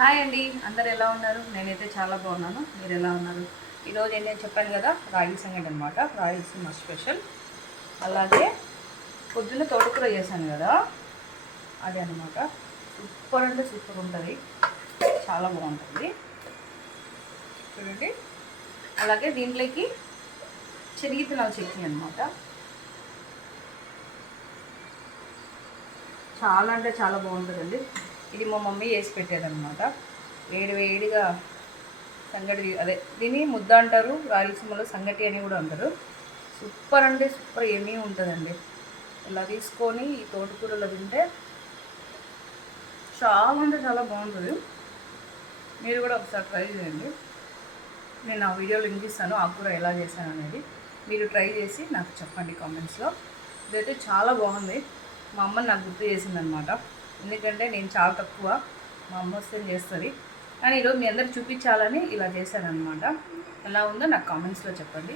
Hi అండి, అందరు ఎలా ఉన్నారు? నేనైతే చాలా బాగున్నాను. మీరు ఎలా ఉన్నారు? ఈరోజు నేను చెప్పాను కదా, రాగి సంగటి అనమాట. రాయలసీమ స్పెషల్. అలాగే పొద్దున్న తోటకూర చేశాను కదా, అదే అనమాట. సూపర్ అంటే సూపర్ ఉంటుంది, చాలా బాగుంటుంది. చూడండి. అలాగే దీంట్లోకి శనగిత్తనాల చట్నీ అనమాట. చాలా అంటే చాలా బాగుంటుందండి. ఇది మా మమ్మీ చేసి పెట్టేదన్నమాట. వేడి వేడిగా సంగటి, అదే దీన్ని ముద్ద అంటారు, రాయలసీమలో సంగటి అని కూడా అంటారు. సూపర్ అంటే సూపర్ ఏమీ ఉంటుందండి. ఇలా తీసుకొని ఈ తోటకూరలో తింటే చాలా అంటే చాలా బాగుంటుంది. మీరు కూడా ఒకసారి ట్రై చేయండి. నేను ఆ వీడియోలో లింక్ ఇస్తాను, ఆకుకూర ఎలా చేశాను అనేది. మీరు ట్రై చేసి నాకు చెప్పండి కామెంట్స్లో. ఇదైతే చాలా బాగుంది. మా అమ్మ నాకు గుర్తు చేసిందనమాట. ఎందుకంటే నేను చాలా తక్కువ, మా అమ్మ వస్తే చేస్తుంది. కానీ ఈరోజు మీ అందరికి చూపించాలని ఇలా చేశాను అనమాట. ఎలా ఉందో నాకు కామెంట్స్లో చెప్పండి.